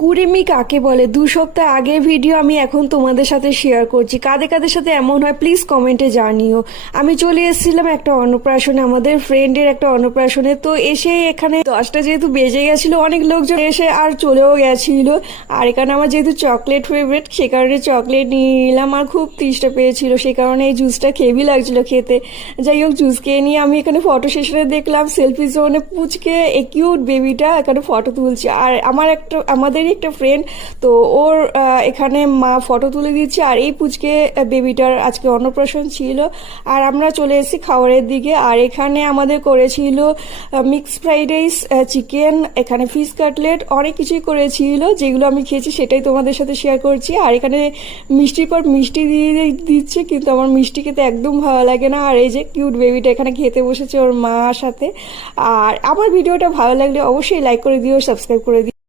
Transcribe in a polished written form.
কুড়েমি কাকে বলে? 2 সপ্তাহ আগের ভিডিও আমি এখন তোমাদের সাথে শেয়ার করছি। কাদের কাদের সাথে এমন হয় প্লিজ কমেন্টে জানিও। আমি চলে এসেছিলাম একটা অন্নপ্রাশনে, আমাদের ফ্রেন্ডের একটা অন্নপ্রাশনে। তো এসে এখানে 10টা যেহেতু বেজে গেছিল, অনেক লোকজন এসে আর চলেও গেছিল। আর এখানে আমার যেহেতু চকলেট ফেভারিট, সে কারণে চকলেট নিয়ে নিলাম। আর খুব তৃষ্ণা পেয়েছিল, সে কারণে এই জুসটা খেয়েই লাগছিল খেতে। যাই হোক, জুস খেয়ে নিয়ে আমি এখানে ফটো সেশনে দেখলাম সেলফি জোনে পুচকে কিউট বেবিটা এখানে ফটো তুলছে। আর আমাদেরই একটা ফ্রেন্ড, তো ওর এখানে মা ফটো তুলে দিচ্ছে। আর এই পুচকে বেবিটার আজকে অন্নপ্রাশন ছিল। আর আমরা চলে এসেছি খাবারের দিকে। আর এখানে আমাদের করেছিল মিক্স ফ্রাইড রাইস, চিকেন, এখানে ফিশ কাটলেট, অনেক কিছুই করেছিল। যেগুলো আমি খেয়েছি সেটাই তোমাদের সাথে শেয়ার করছি। আর এখানে মিষ্টির পর মিষ্টি দিয়ে দিচ্ছে, কিন্তু আমার মিষ্টি খেতে একদম ভালো লাগে না। আর এই যে কিউট বেবিটা এখানে খেতে বসেছে ওর মার সাথে। আর আমার ভিডিওটা ভালো লাগলে অবশ্যই লাইক করে দিও, সাবস্ক্রাইব করে দিও।